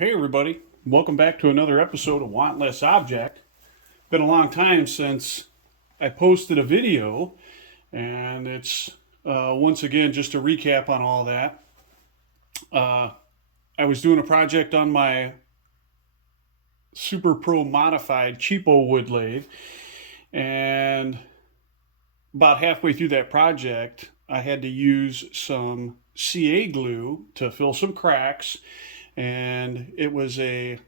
Hey everybody, welcome back to another episode of Wantlessobject. Been a long time since I posted a video, and it's once again just a recap on all that. I was doing a project on my Super Pro modified cheapo wood lathe, and about halfway through that project, I had to use some CA glue to fill some cracks, and it was a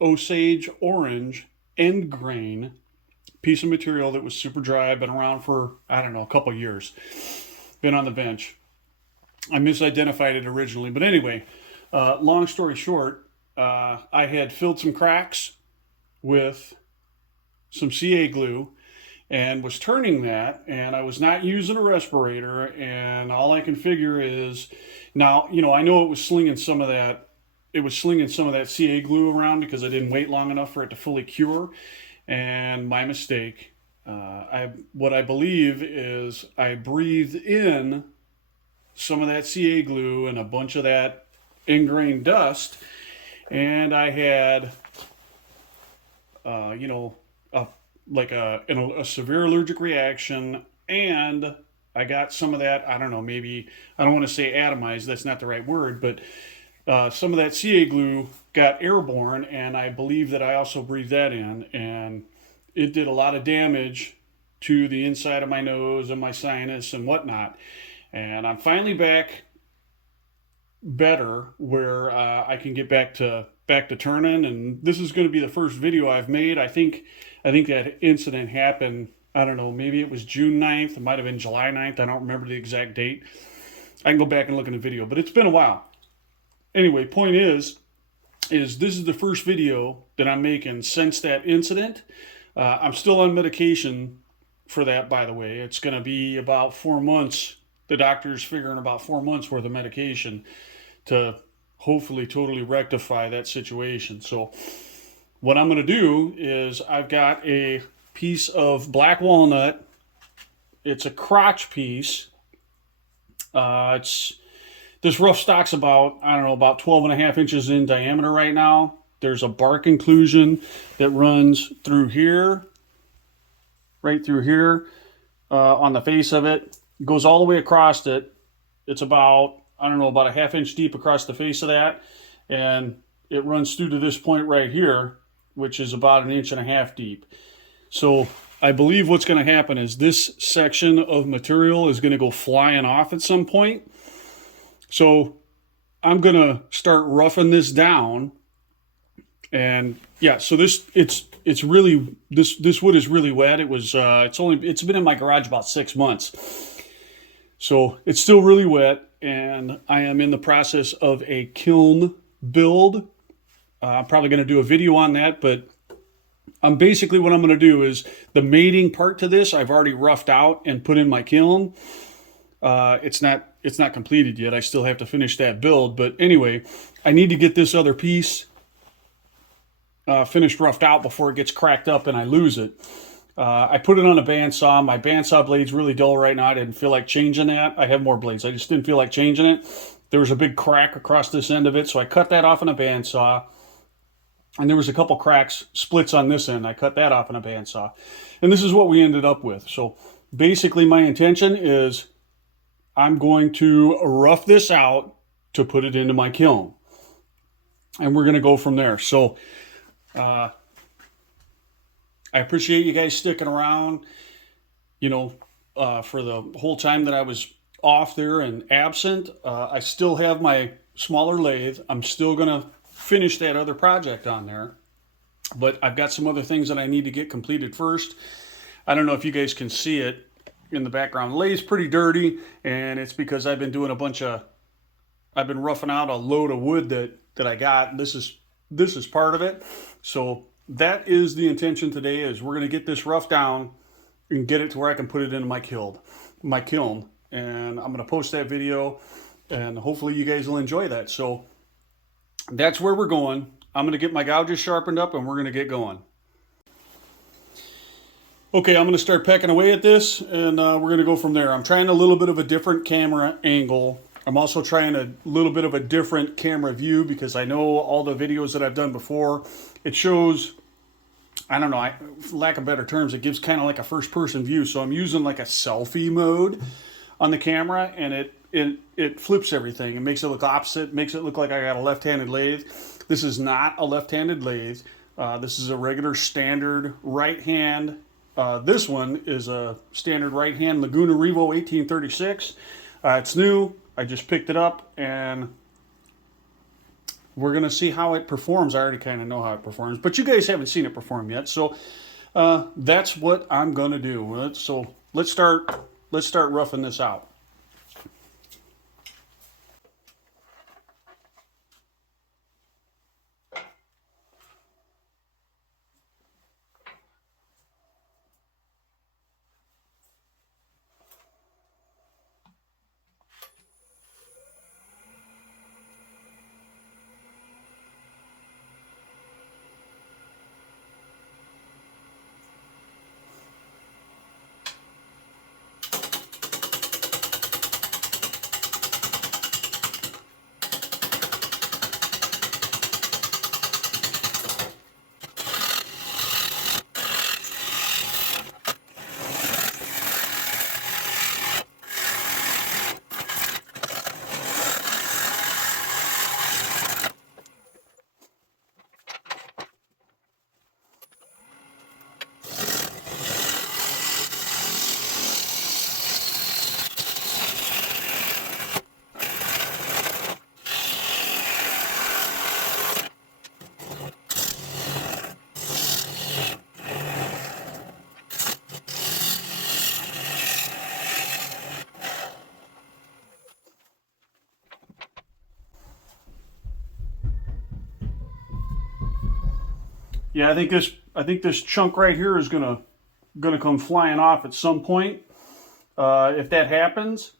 Osage orange end grain piece of material that was super dry. Been around for, I don't know, a couple years. Been on the bench. I misidentified it originally. But anyway, long story short, I had filled some cracks with some CA glue and was turning that, and I was not using a respirator, and all I can figure is, now, I know it was slinging some of that CA glue around because I didn't wait long enough for it to fully cure, and my mistake. What I believe is I breathed in some of that CA glue and a bunch of that ingrained dust, and I had, a severe allergic reaction, and I got some of that, I don't know, maybe, I don't want to say atomized, that's not the right word, but some of that CA glue got airborne, and I believe that I also breathed that in, and it did a lot of damage to the inside of my nose and my sinus and whatnot. And I'm finally back better, where I can get back to turning, and this is going to be the first video I've made. I think that incident happened, I don't know, maybe it was June 9th, it might have been July 9th, I don't remember the exact date. I can go back and look in the video, but it's been a while. Anyway, point is this is the first video that I'm making since that incident. I'm still on medication for that, by the way. It's going to be about 4 months. The doctor's figuring about 4 months worth of medication to hopefully totally rectify that situation. So what I'm going to do is I've got a piece of black walnut. It's a crotch piece. This rough stock's about 12 and a half inches in diameter right now. There's a bark inclusion that runs through here, right through here, on the face of it. It goes all the way across it. It's about a half inch deep across the face of that. And it runs through to this point right here, which is about an inch and a half deep. So I believe what's going to happen is this section of material is going to go flying off at some point. So I'm going to start roughing this down. And yeah, so this wood is really wet. It's been in my garage about 6 months. So it's still really wet, and I am in the process of a kiln build. I'm probably going to do a video on that, but basically what I'm going to do is the mating part to this I've already roughed out and put in my kiln. It's not completed yet. I still have to finish that build. But anyway, I need to get this other piece finished roughed out before it gets cracked up and I lose it. I put it on a bandsaw. My bandsaw blade's really dull right now. I didn't feel like changing that. I have more blades. I just didn't feel like changing it. There was a big crack across this end of it, so I cut that off on a bandsaw. And there was a couple splits on this end. I cut that off on a bandsaw. And this is what we ended up with. So basically my intention is I'm going to rough this out to put it into my kiln. And we're going to go from there. So I appreciate you guys sticking around, for the whole time that I was off there and absent. I still have my smaller lathe. I'm still going to finish that other project on there. But I've got some other things that I need to get completed first. I don't know if you guys can see it in the background. The lathe's pretty dirty, and it's because I've been roughing out a load of wood that I got. This is part of it. So that is the intention today, is we're going to get this roughed down and get it to where I can put it into my kiln. And I'm going to post that video, and hopefully you guys will enjoy that. So that's where we're going. I'm going to get my gouges sharpened up, and we're going to get going. Okay, I'm going to start pecking away at this, and we're going to go from there. I'm trying a little bit of a different camera angle I'm also trying a little bit of a different camera view because I know all the videos that I've done before, it shows, I don't know, for lack of better terms, it gives kind of like a first person view. So I'm using like a selfie mode on the camera, and it flips everything. It makes it look opposite, makes it look like I got a left-handed lathe. This is not a left-handed lathe. This is a regular standard right hand. This one is a standard right hand Laguna Revo 1836. It's new. I just picked it up, and we're going to see how it performs. I already kind of know how it performs, but you guys haven't seen it perform yet. So that's what I'm going to do. So let's start roughing this out. Yeah, I think this chunk right here is gonna come flying off at some point. If that happens,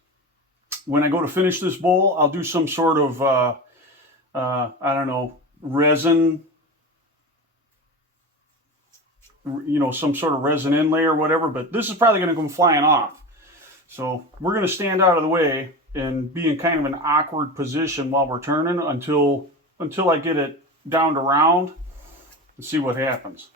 when I go to finish this bowl, I'll do some sort of I don't know, resin, some sort of resin inlay or whatever. But this is probably gonna come flying off. So we're gonna stand out of the way and be in kind of an awkward position while we're turning until I get it down to round and see what happens.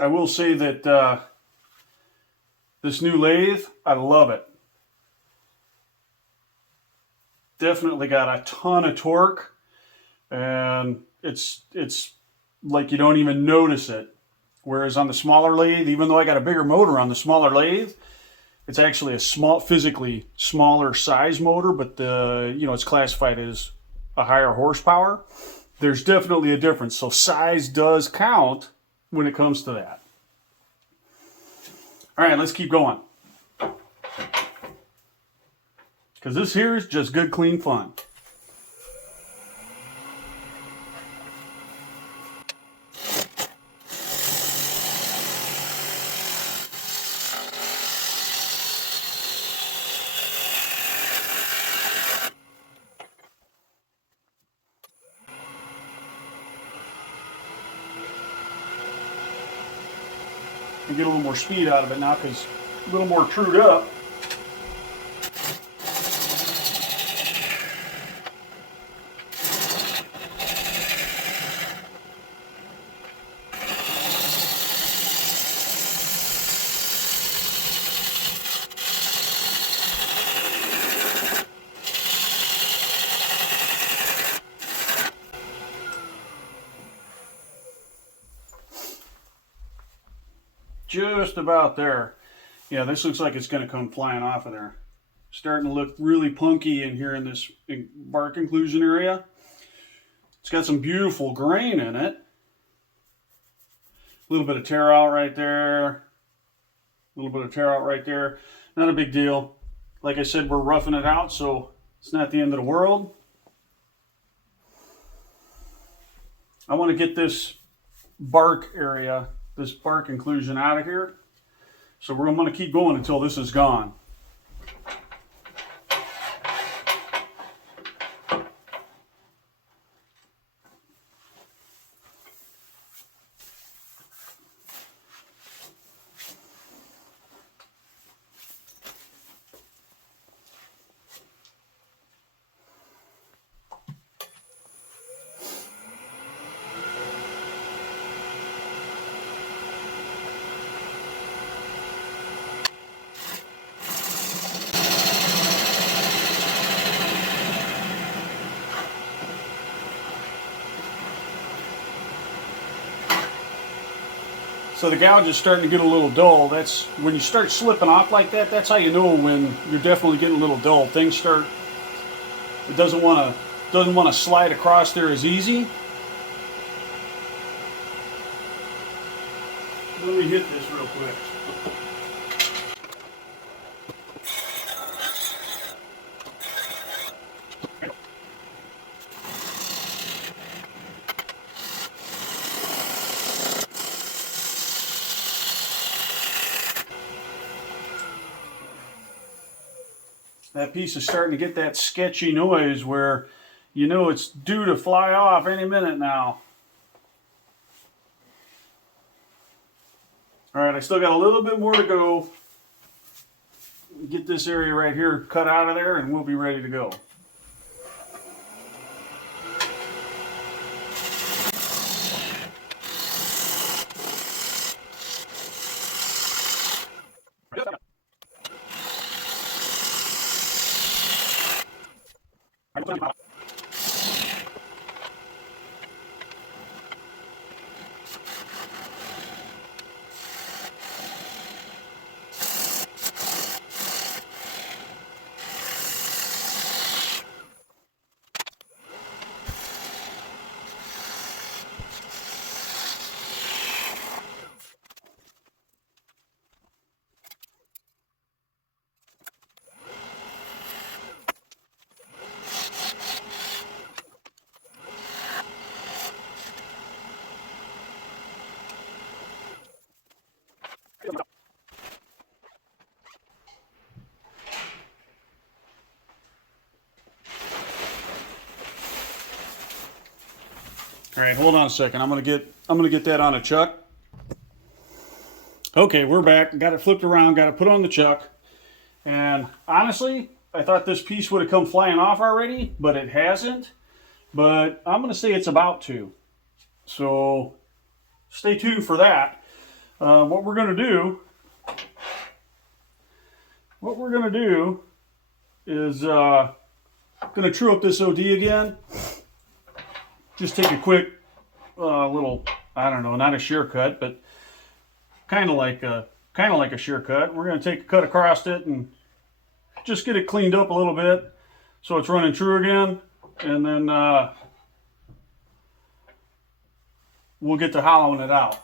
I will say that this new lathe, I love it. Definitely got a ton of torque, and it's like you don't even notice it. Whereas on the smaller lathe, even though I got a bigger motor on the smaller lathe, it's actually a physically smaller size motor, but it's classified as a higher horsepower. There's definitely a difference. So size does count when it comes to that. All right, let's keep going. Because this here is just good, clean fun. And get a little more speed out of it now because a little more trued up. Just about there. Yeah, this looks like it's going to come flying off of there. Starting to look really punky in here in this bark inclusion area. It's got some beautiful grain in it. A little bit of tear out right there. A little bit of tear out right there. Not a big deal. Like I said, we're roughing it out, so it's not the end of the world. I want to get this bark area, this bark inclusion out of here. So we're going to keep going until this is gone. So the gouge is starting to get a little dull. That's when you start slipping off like that. That's how you know when you're definitely getting a little dull. Things start. It doesn't want to slide across there as easy. Let me hit this real quick. That piece is starting to get that sketchy noise where you know it's due to fly off any minute now. All right, I still got a little bit more to go. Get this area right here cut out of there and we'll be ready to go. All right, hold on a second. I'm gonna get that on a chuck. Okay, we're back. Got it flipped around. Got it put on the chuck. And honestly, I thought this piece would have come flying off already, but it hasn't. But I'm gonna say it's about to. So stay tuned for that. What we're gonna do is gonna true up this OD again. Just take a quick little, I don't know, not a shear cut, but kind of like a shear cut. We're going to take a cut across it and just get it cleaned up a little bit so it's running true again, and then we'll get to hollowing it out.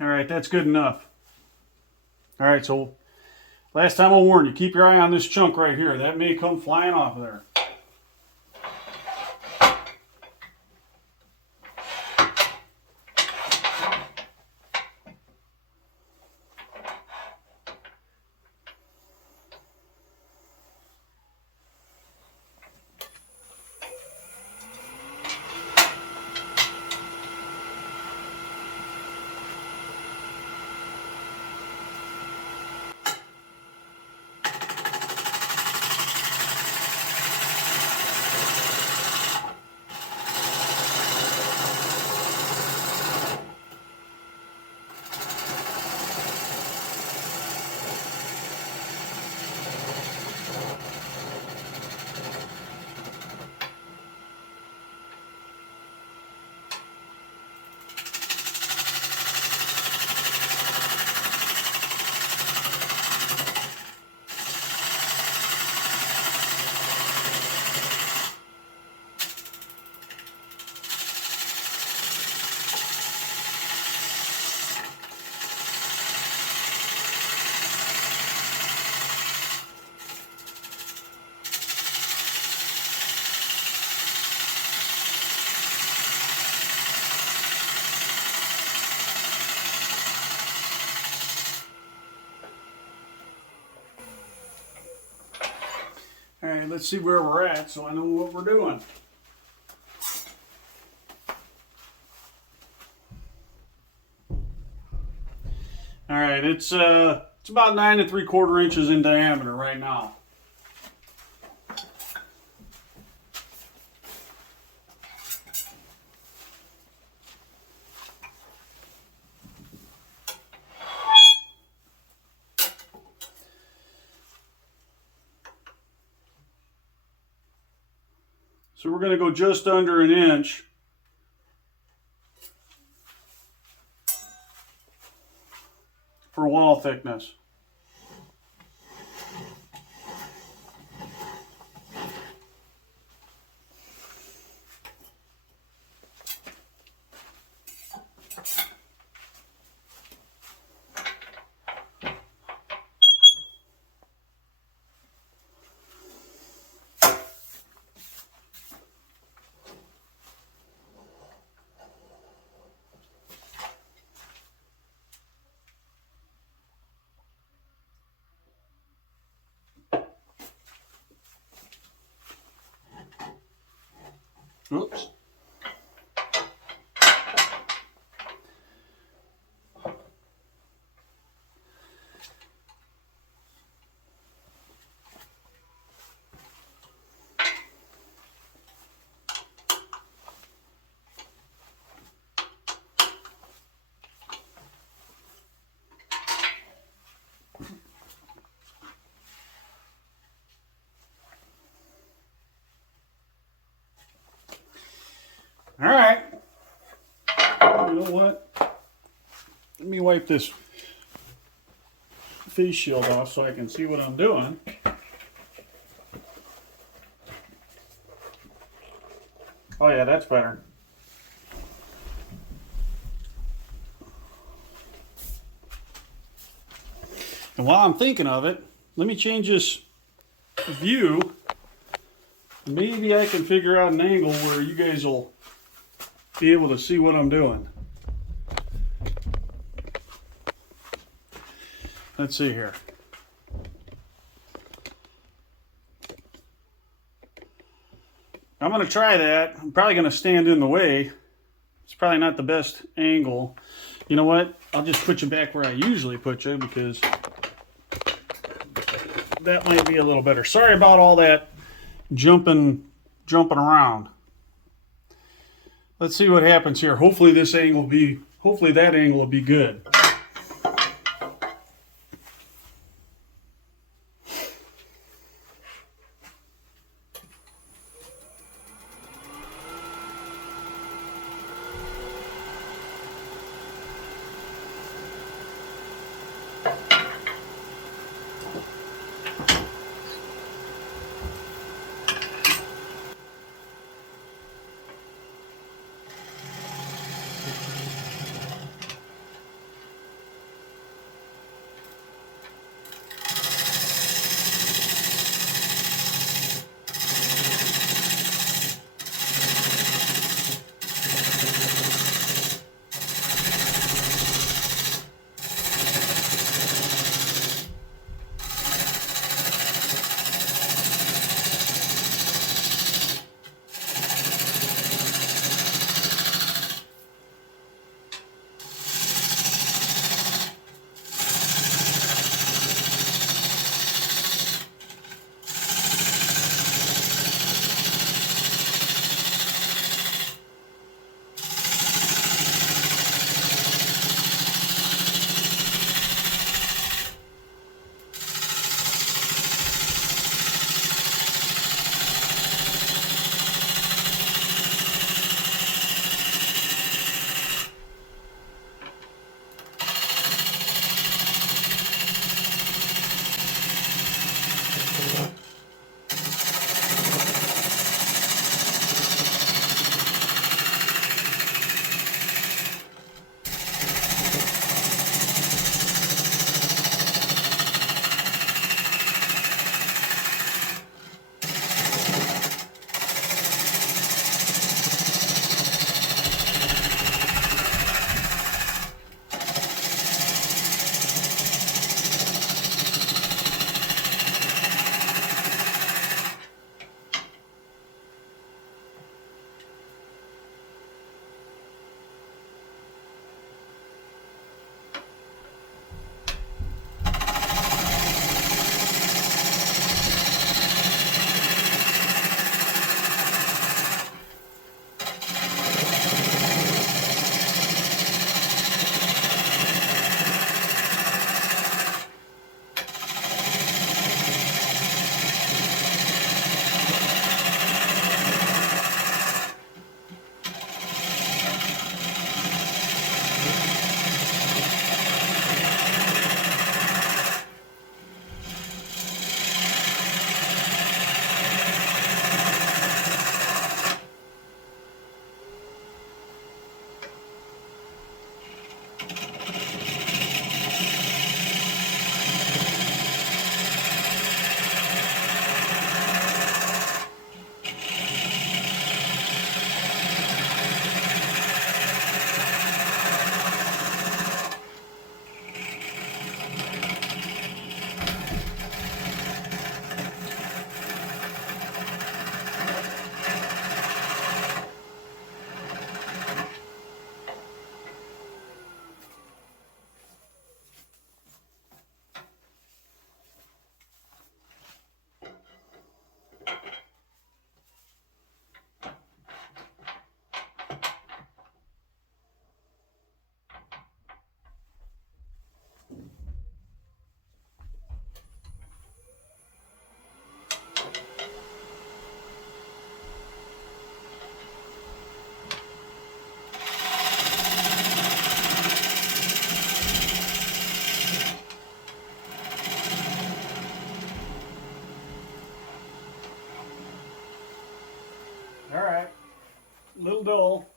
All right, that's good enough. All right, so last time I'll warn you, keep your eye on this chunk right here. That may come flying off of there. All right, let's see where we're at so I know what we're doing. All right, it's about 9 3/4 inches in diameter right now. So we're going to go just under an inch. For wall thickness. Oops. All right. You know what? Let me wipe this face shield off so I can see what I'm doing. Oh yeah, that's better. And while I'm thinking of it, let me change this view. Maybe I can figure out an angle where you guys will be able to see what I'm doing. Let's see here. I'm going to try that. I'm probably going to stand in the way. It's probably not the best angle. You know what? I'll just put you back where I usually put you because that might be a little better. Sorry about all that jumping around. Let's see what happens here. Hopefully that angle will be good. All right, a little dull.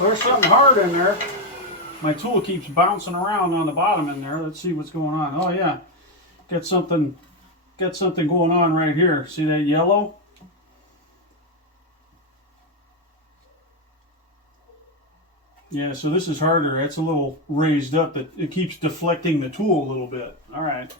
There's something hard in there. My tool keeps bouncing around on the bottom in there. Let's see what's going on. Oh yeah, got something going on right here. See that yellow? Yeah, so this is harder. It's a little raised up. It keeps deflecting the tool a little bit. All right.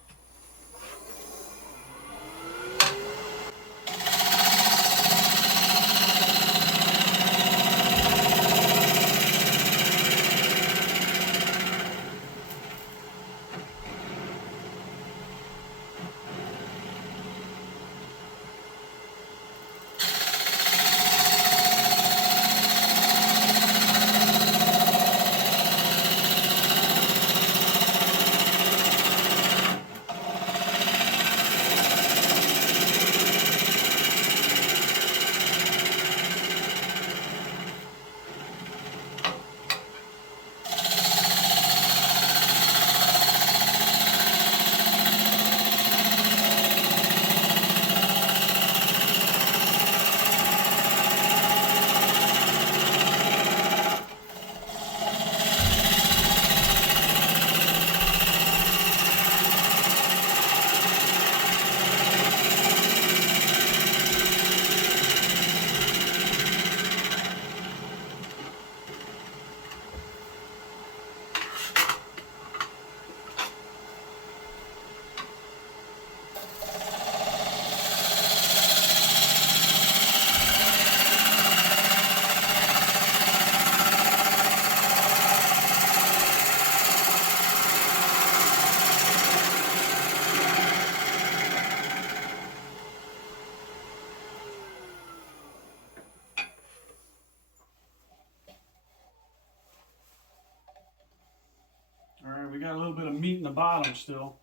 All right, we got a little bit of meat in the bottom still.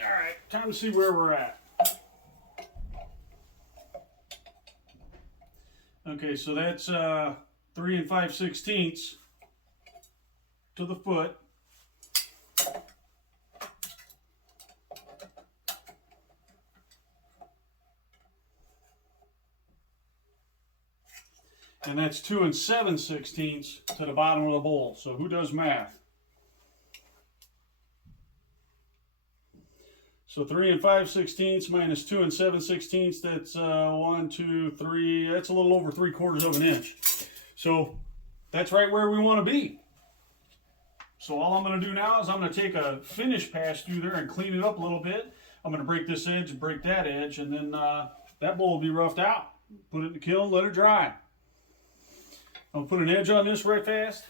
All right, time to see where we're at. Okay, so that's 3 5/16 to the foot. And that's 2 7/16 to the bottom of the bowl. So who does math? So 3 5/16 minus 2 7/16, that's 1, 2, 3, that's a little over 3/4 of an inch. So that's right where we want to be. So all I'm going to do now is I'm going to take a finish pass through there and clean it up a little bit. I'm going to break this edge and break that edge, and then that bowl will be roughed out. Put it in the kiln, let it dry. I'll put an edge on this right fast.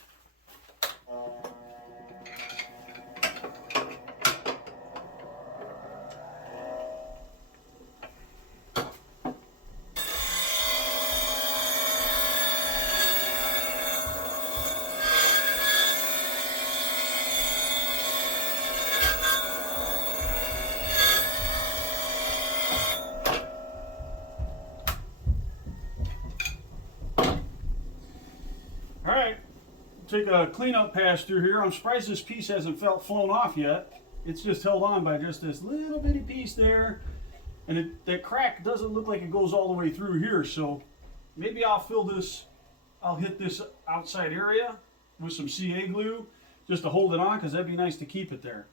take a cleanup pass through here. I'm surprised this piece hasn't flown off yet. It's just held on by just this little bitty piece there. And that crack doesn't look like it goes all the way through here. So maybe I'll hit this outside area with some CA glue just to hold it on, because that'd be nice to keep it there.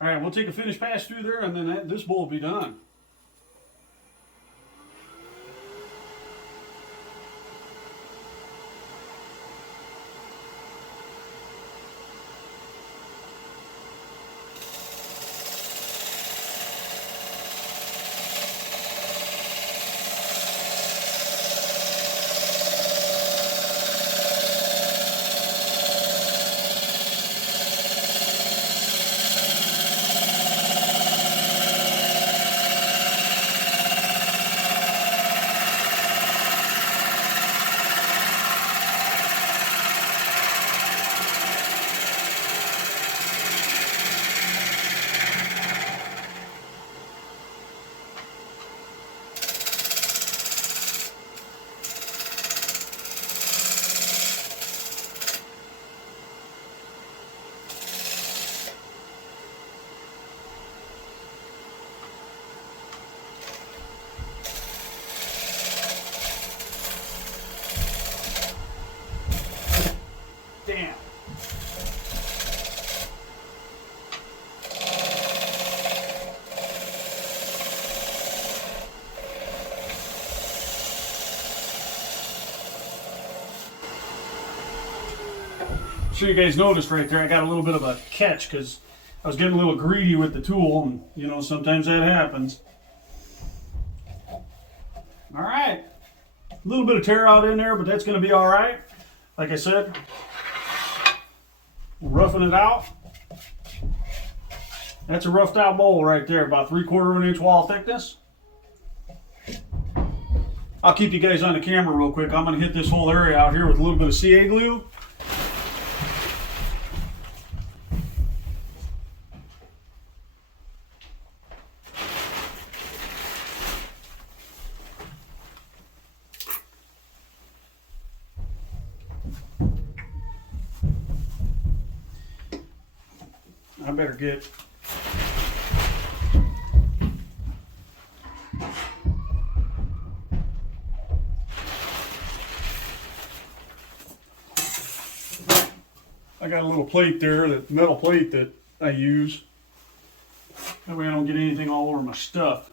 All right, we'll take a finish pass through there, and then this bowl will be done. Damn. Sure you guys noticed right there, I got a little bit of a catch because I was getting a little greedy with the tool, and you know, sometimes that happens. All right, a little bit of tear out in there, but that's going to be all right. Like I said, roughing it out. That's a roughed out bowl right there, about 3/4 of an inch wall thickness. I'll keep you guys on the camera real quick. I'm going to hit this whole area out here with a little bit of CA glue. I better get I got a little plate there, that metal plate that I use. That way I don't get anything all over my stuff.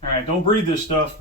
All right, don't breathe this stuff.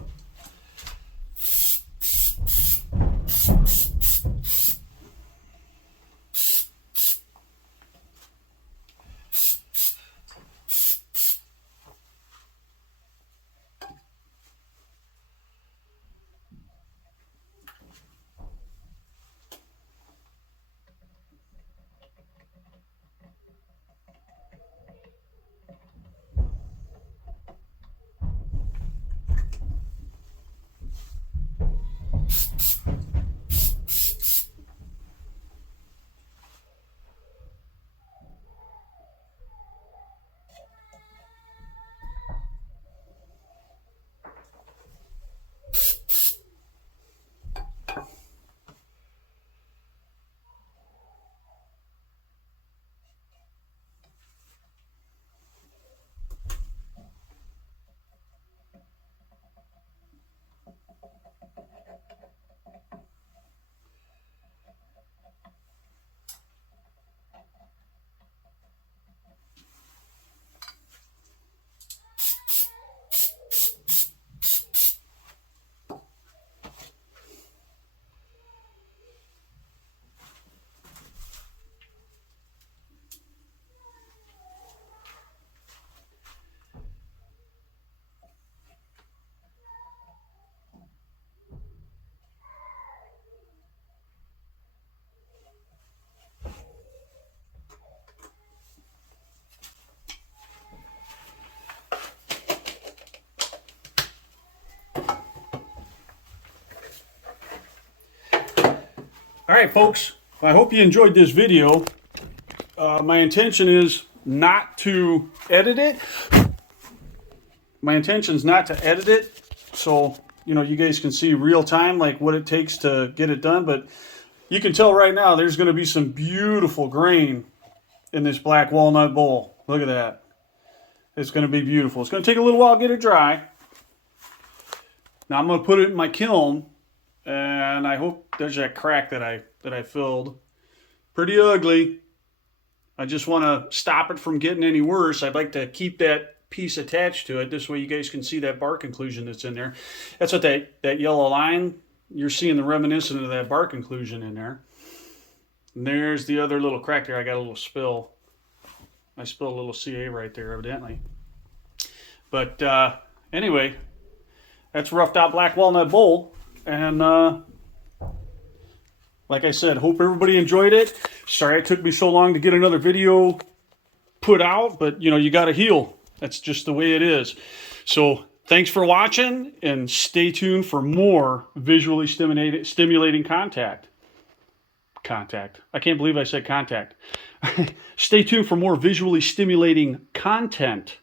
right, folks. I hope you enjoyed this video. My intention is not to edit it. My intention is not to edit it, so you guys can see real time like what it takes to get it done. But you can tell right now there's going to be some beautiful grain in this black walnut bowl. Look at that. It's going to be beautiful. It's going to take a little while to get it dry. Now I'm going to put it in my kiln, and I hope there's that crack that I filled. Pretty ugly. I just want to stop it from getting any worse. I'd like to keep that piece attached to it. This way you guys can see that bark inclusion that's in there. That's what that yellow line, you're seeing the reminiscent of that bark inclusion in there. And there's the other little crack there. I got a little spill. I spilled a little CA right there, evidently. But anyway, that's roughed out black walnut bowl. And like I said, hope everybody enjoyed it. Sorry it took me so long to get another video put out, but you got to heal. That's just the way it is. So thanks for watching, and stay tuned for more visually stimulating contact. I can't believe I said contact. Stay tuned for more visually stimulating content